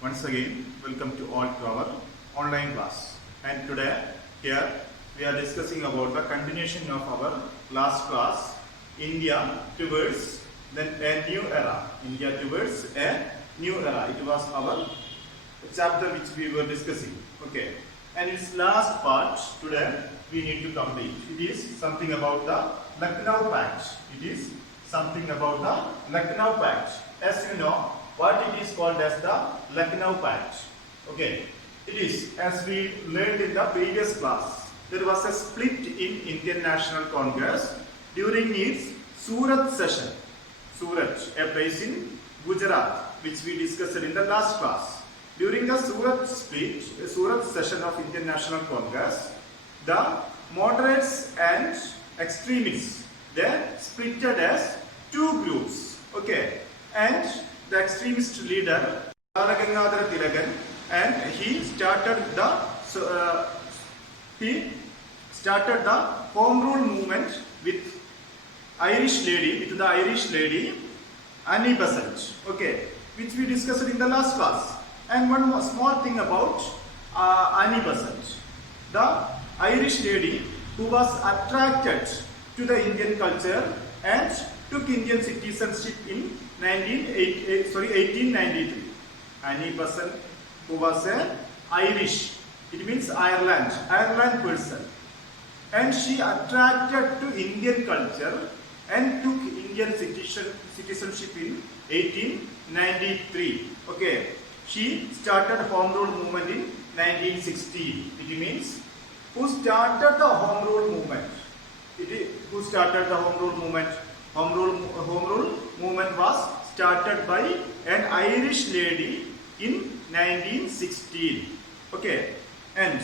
Once again, welcome to all to our online class. And today, here we are discussing about the continuation of our last class, India towards a new era. India towards a new era. It was our chapter which we were discussing. Okay. And its last part today we need to complete. It is something about the Lucknow Pact. It is something about the Lucknow Pact. As you know, what it is called as the Lucknow Pact. Okay, it is, as we learned in the previous class, there was a split in Indian National Congress during its Surat session. Surat, a place in Gujarat, which we discussed in the last class. During the Surat session of Indian National Congress, the moderates and extremists, they splitted as two groups. Okay, and the extremist leader Balagangadhara Tilakan, and he started the Home Rule movement with the Irish lady Annie Besant. Okay, which we discussed in the last class. And one more small thing about Annie Besant, the Irish lady who was attracted to the Indian culture and took Indian citizenship in 1893. Annie Besant, who was an Irish, it means Ireland person, and she attracted to Indian culture and took Indian citizenship in 1893. Okay, she started Home Rule movement in 1916. It means who started the Home Rule movement? Who started the Home Rule movement? Home Rule movement was started by an Irish lady in 1916. Okay, and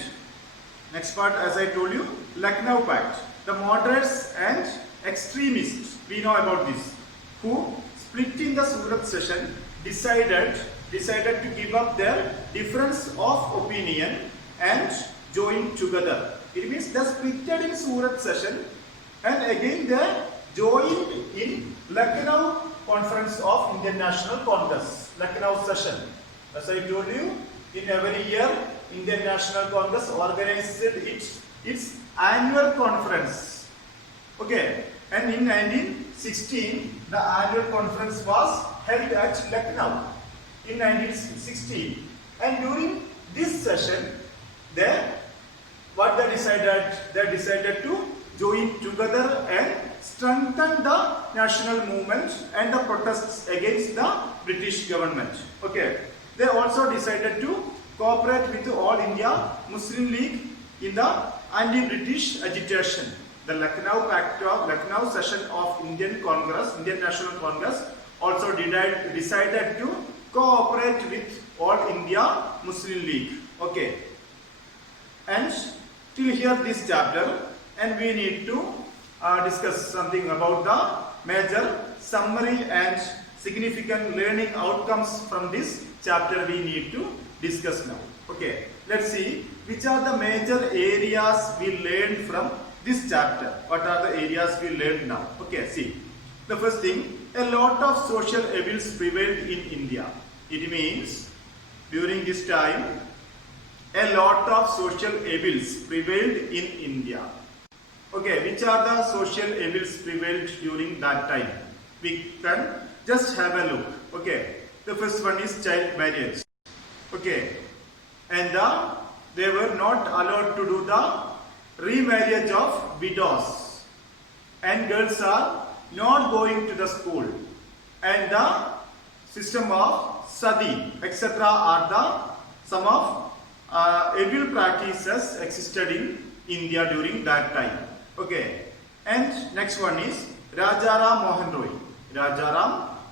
next part, as I told you, Lucknow Pact. The moderates and extremists, we know about this, who split in the Surat session, decided to give up their difference of opinion and join together. It means they splitted in Surat session and again they joined in Lucknow Conference of Indian National Congress, Lucknow session. As I told you, in every year, Indian National Congress organized its annual conference. Okay, and in 1916, the annual conference was held at Lucknow in 1916. And during this session, they decided to join together and strengthen the national movement and the protests against the British government. Okay, they also decided to cooperate with the All India Muslim League in the anti-British agitation. The Lucknow session of Indian National Congress also decided to cooperate with All India Muslim League. Okay, and till here this chapter, and we need to discuss something about the major summary and significant learning outcomes from this chapter we need to discuss now. Okay, let's see which are the major areas we learned from this chapter. What are the areas we learned now? Okay, see. The first thing, a lot of social evils prevailed in India. It means during this time, a lot of social evils prevailed in India. Okay, which are the social evils prevailed during that time? We can just have a look. Okay, the first one is child marriage. Okay, and they were not allowed to do the remarriage of widows, and girls are not going to the school, and the system of sati, etc. are some of evil practices existed in India during that time. Okay, and next one is Rajaram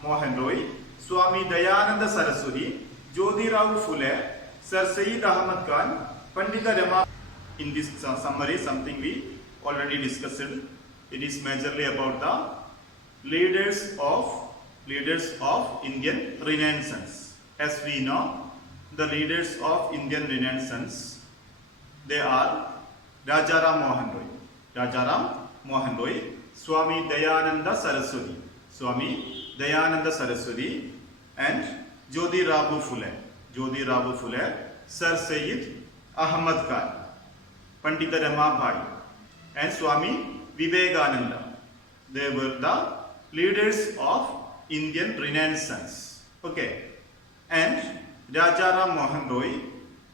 Mohan Roy, Swami Dayananda Saraswati, Jyotirao Phule, Sir Syed Ahmad Khan, Pandita Rama. In this summary, something we already discussed. It is majorly about the leaders of Indian Renaissance. As we know, the leaders of Indian Renaissance, they are Rajaram Mohan Roy, Swami Dayananda Saraswati, and Jyotirao Phule. Jyotirao Phule, Sir Syed Ahmad Khan, Pandita Ramabai, and Swami Vivekananda. They were the leaders of Indian Renaissance. Okay, and Rajaram Mohan Roy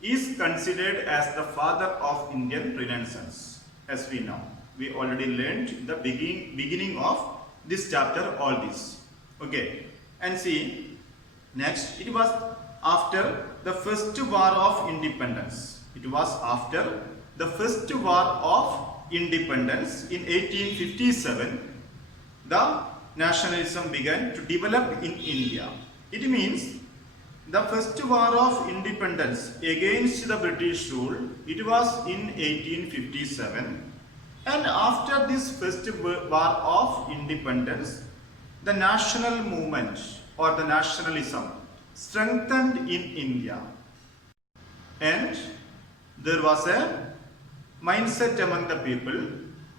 is considered as the father of Indian Renaissance, as we know. We already learned in the beginning of this chapter all this. Okay, and see, next, it was after the first war of independence. It was after the first war of independence in 1857, the nationalism began to develop in India. It means the first war of independence against the British rule, it was in 1857, and after this first war of independence, the national movement or the nationalism strengthened in India, and there was a mindset among the people.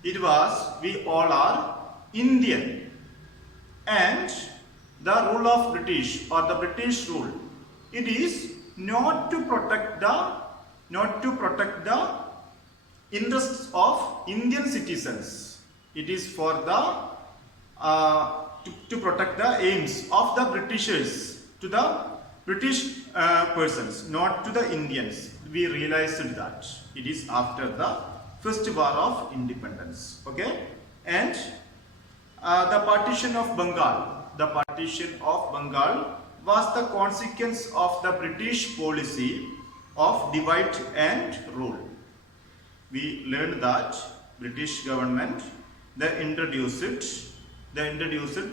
It was, we all are Indian, and the rule of British or the British rule, it is not to protect the interests of Indian citizens. It is for the to protect the aims of the Britishers to the British persons, not to the Indians. We realized that it is after the first war of independence. Okay, and the partition of Bengal. The partition of Bengal was the consequence of the British policy of divide and rule. We learned that British government they introduced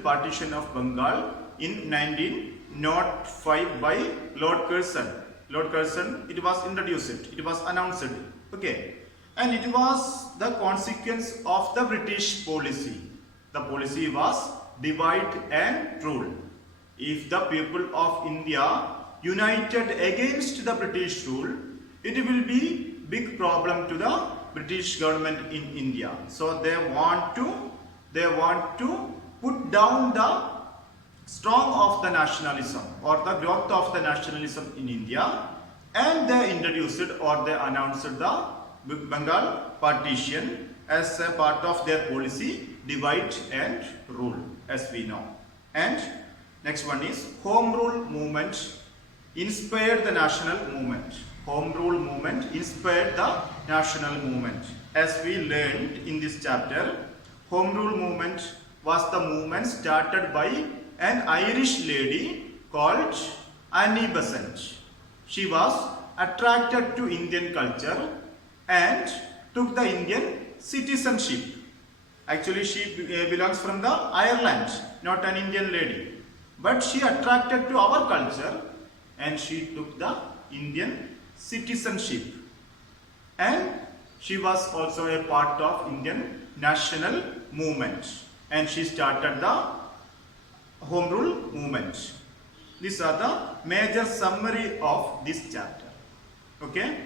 partition of Bengal in 1905 by Lord Curzon. Lord Curzon, it was introduced, it was announced. Okay, and it was the consequence of the British policy. The policy was divide and rule. If the people of India united against the British rule, it will be big problem to the British government in India. So they want to put down the strong of the nationalism or the growth of the nationalism in India, and they introduced or they announced the Bengal partition as a part of their policy divide and rule, as we know. And next one is Home Rule movement inspired the national movement. Home Rule movement inspired the national movement. As we learned in this chapter, Home Rule movement was the movement started by an Irish lady called Annie Besant. She was attracted to Indian culture and took the Indian citizenship. Actually, she belongs from the Ireland, not an Indian lady. But she attracted to our culture and she took the Indian citizenship. And she was also a part of Indian national movement. And she started the Home Rule movement. These are the major summary of this chapter. Okay?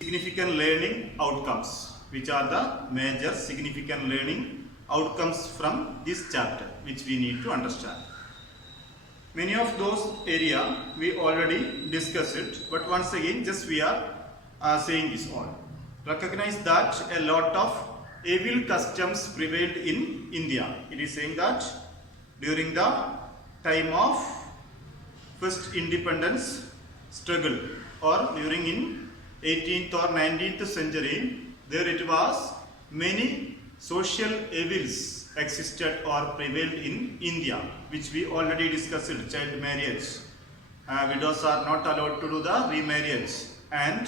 Significant learning outcomes. Which are the major significant learning outcomes from this chapter, which we need to understand. Many of those area we already discussed it, but once again just we are saying this all. Recognize that a lot of evil customs prevailed in India. It is saying that during the time of first independence struggle or during in 18th or 19th century, there it was many social evils existed or prevailed in India, which we already discussed. Child marriage, widows are not allowed to do the remarriage, and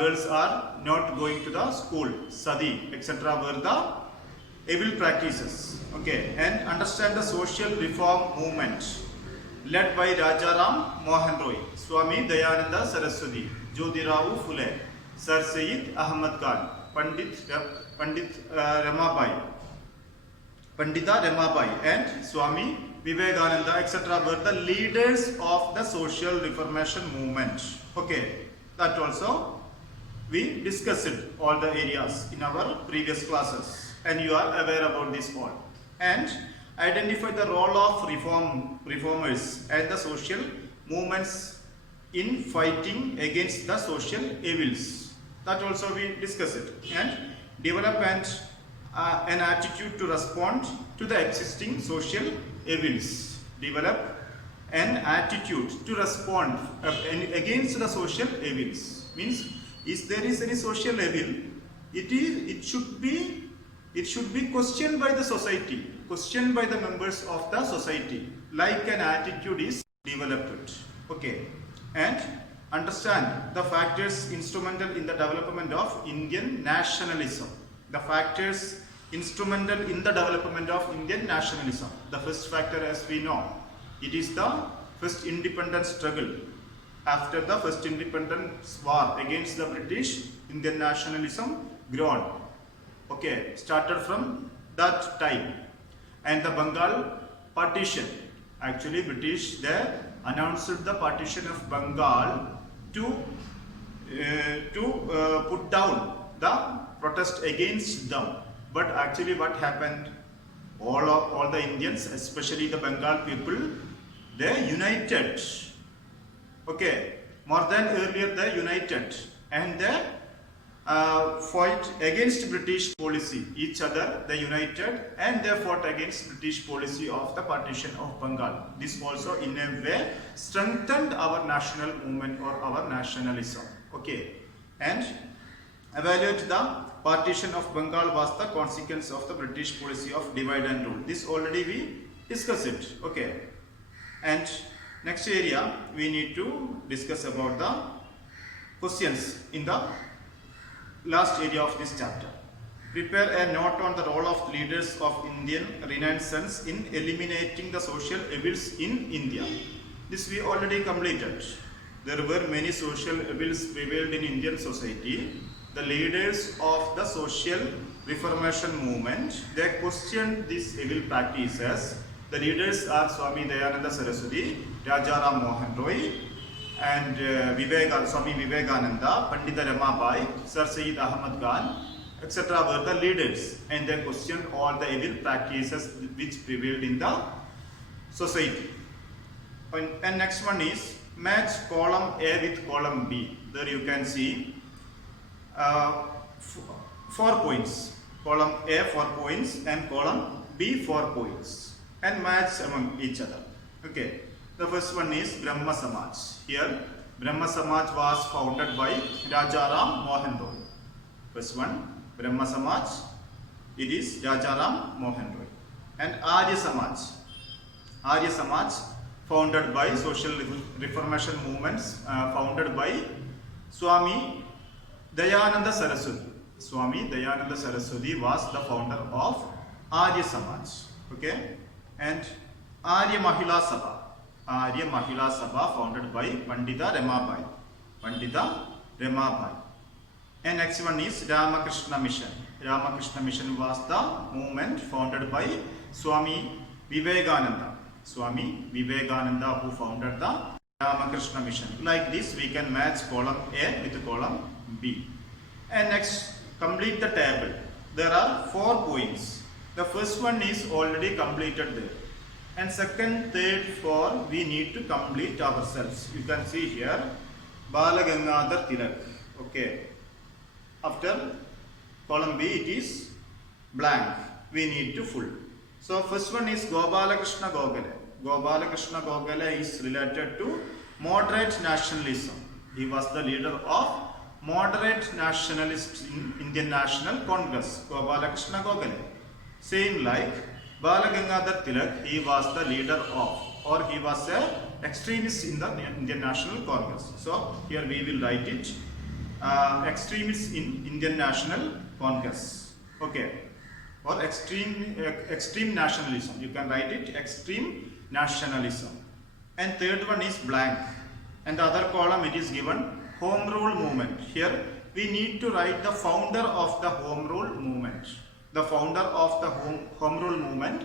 girls are not going to the school, sadi, etc. were the evil practices. Okay, and understand the social reform movement led by Rajaram Mohan Roy, Swami Dayananda Saraswati, Jyotirao Phule, Sir Syed Ahmad Khan, Pandita Ramabai, and Swami Vivekananda, etc. were the leaders of the social reformation movement. Okay, that also we discussed all the areas in our previous classes, and you are aware about this all. And identify the role of reformers and the social movements in fighting against the social evils. That also we discuss it. And develop an attitude to respond to the existing social evils. Develop an attitude to respond against the social evils. Means, if there is any social evil, it should be questioned by the society, questioned by the members of the society, like an attitude is developed. Okay, and understand the factors instrumental in the development of Indian nationalism. The factors instrumental in the development of Indian nationalism. The first factor, as we know, it is the first independence struggle. After the first independence war against the British, Indian nationalism grown. Okay, started from that time. And the Bengal partition. Actually, British they announced the partition of Bengal to put down the protest against them. But actually, what happened? All the Indians, especially the Bengal people, they united. Okay, more than earlier they united and they fought against British policy. Each other they united and they fought against British policy of the partition of Bengal. This also in a way strengthened our national movement or our nationalism. Okay, and evaluate the partition of Bengal was the consequence of the British policy of divide and rule. This already we discussed it. Okay, and next area we need to discuss about the questions in the last area of this chapter. Prepare a note on the role of leaders of Indian Renaissance in eliminating the social evils in India. This we already completed. There were many social evils prevailed in Indian society. The leaders of the social reformation movement, they questioned these evil practices. The leaders are Swami Dayananda Saraswati, Rajaram Mohan Roy, and Swami Vivekananda, Pandita Ramabai, Sir Syed Ahmad Khan, etc. were the leaders, and they questioned all the evil practices which prevailed in the society. And next one is match column A with column B. There you can see 4 points. Column A 4 points and column B 4 points, and match among each other. Okay. The first one is Brahma Samaj. Here, Brahma Samaj was founded by Rajaram Mohan Roy. First one, Brahma Samaj. It is Rajaram Mohan Roy. And Arya Samaj. Arya Samaj, founded by social reformation movements, founded by Swami Dayananda Saraswati. Swami Dayananda Saraswati was the founder of Arya Samaj. Okay, and Arya Mahila Sabha. Arya Mahila Sabha, founded by Pandita Ramabai. Pandita Ramabai. And next one is Ramakrishna Mission. Ramakrishna Mission was the movement founded by Swami Vivekananda. Swami Vivekananda, who founded the Ramakrishna Mission. Like this, we can match column A with column B. And next, complete the table. There are 4 points. The first one is already completed there. And second, third, 4 we need to complete ourselves. You can see here Bala Gangadhar Tilak. Okay. After column B it is blank. We need to full. So first one is Gopalakrishna Gokhale. Gopalakrishna Gokhale is related to moderate nationalism. He was the leader of moderate nationalists in Indian National Congress. Gopalakrishna Gokhale. Same like Bala Gangadhar Tilak, he was the leader of, or he was a extremist in the Indian National Congress. So here we will write it, extremist in Indian National Congress. Okay, or extreme nationalism. You can write it extreme nationalism. And third one is blank. And the other column it is given Home Rule Movement. Here we need to write the founder of the Home Rule Movement. The founder of the Home Rule Movement,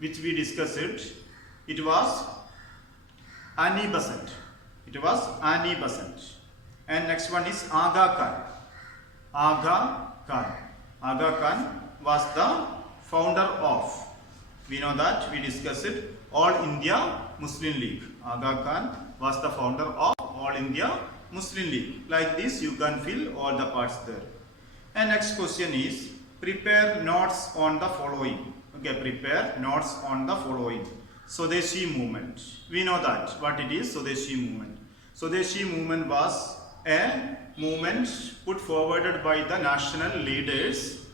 which we discussed it was Annie Besant. It was Annie Besant. And next one is Aga Khan. Aga Khan. Aga Khan was the founder of, we know that we discussed it, All India Muslim League. Aga Khan was the founder of All India Muslim League. Like this you can fill all the parts there. And next question is prepare notes on the following. Okay, prepare notes on the following. Swadeshi movement. We know that what it is. Swadeshi movement. Swadeshi movement was a movement put forwarded by the national leaders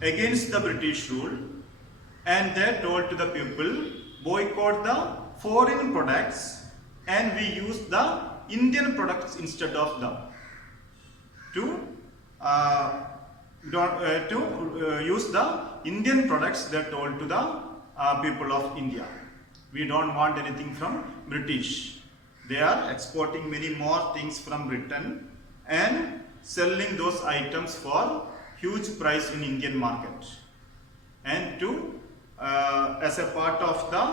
against the British rule, and they told to the people boycott the foreign products and we use the Indian products instead of them to use the Indian products. They told to the people of India, we don't want anything from British. They are exporting many more things from Britain and selling those items for huge price in Indian market. And to as a part of the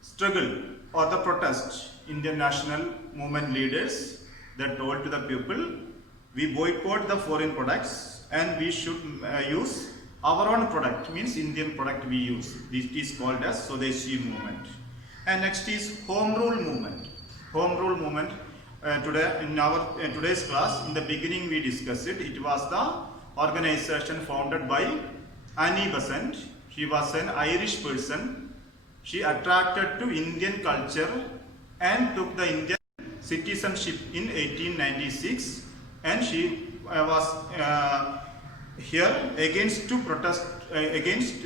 struggle or the protest, Indian national movement leaders, they told to the people, we boycott the foreign products and we should use our own product, means Indian product we use. This is called as Swadeshi movement. And next is Home Rule movement. Home Rule movement, today in our today's class, in the beginning we discussed it. It was the organization founded by Annie Besant. She was an Irish person. She attracted to Indian culture and took the Indian citizenship in 1896, and she was here against to protest against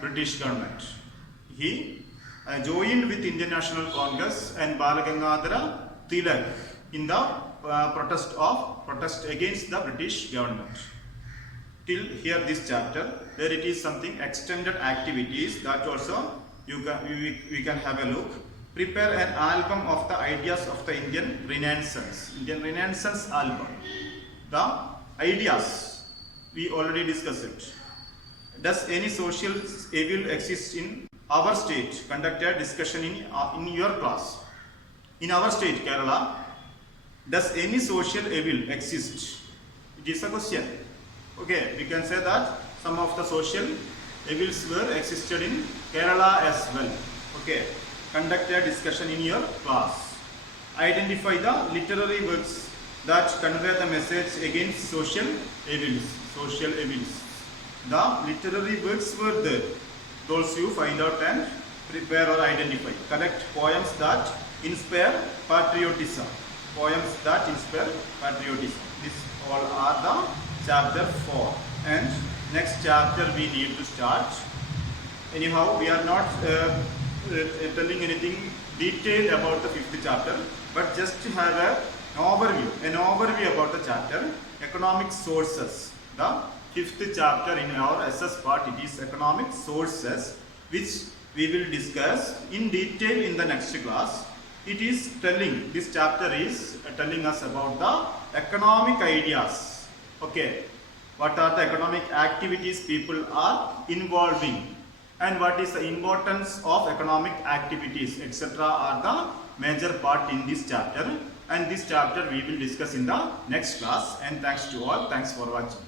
British government. He joined with Indian National Congress and Balagangadhara Tilak in the protest against the British government. Till here this chapter, there it is something extended activities that also we can have a look. Prepare an album of the ideas of the Indian Renaissance. Indian Renaissance album. The ideas we already discussed it. Does any social evil exist in our state? Conduct a discussion in your class. In our state, Kerala, does any social evil exist? It is a question. Okay, we can say that some of the social evils were existed in Kerala as well. Okay, conduct a discussion in your class. Identify the literary works that convey the message against social evils. Social evils. The literary works were there. Those you find out and prepare or identify. Collect poems that inspire patriotism. Poems that inspire patriotism. These all are the chapter 4, and next chapter we need to start. Anyhow, we are not telling anything detailed about the 5th chapter, but just to have an overview about the chapter, economic sources. The 5th chapter in our SS part, it is economic sources, which we will discuss in detail in the next class. It is telling, this chapter is telling us about the economic ideas. Okay, what are the economic activities people are involving, and what is the importance of economic activities, etc. are the major part in this chapter, and this chapter we will discuss in the next class. And thanks to all. Thanks for watching.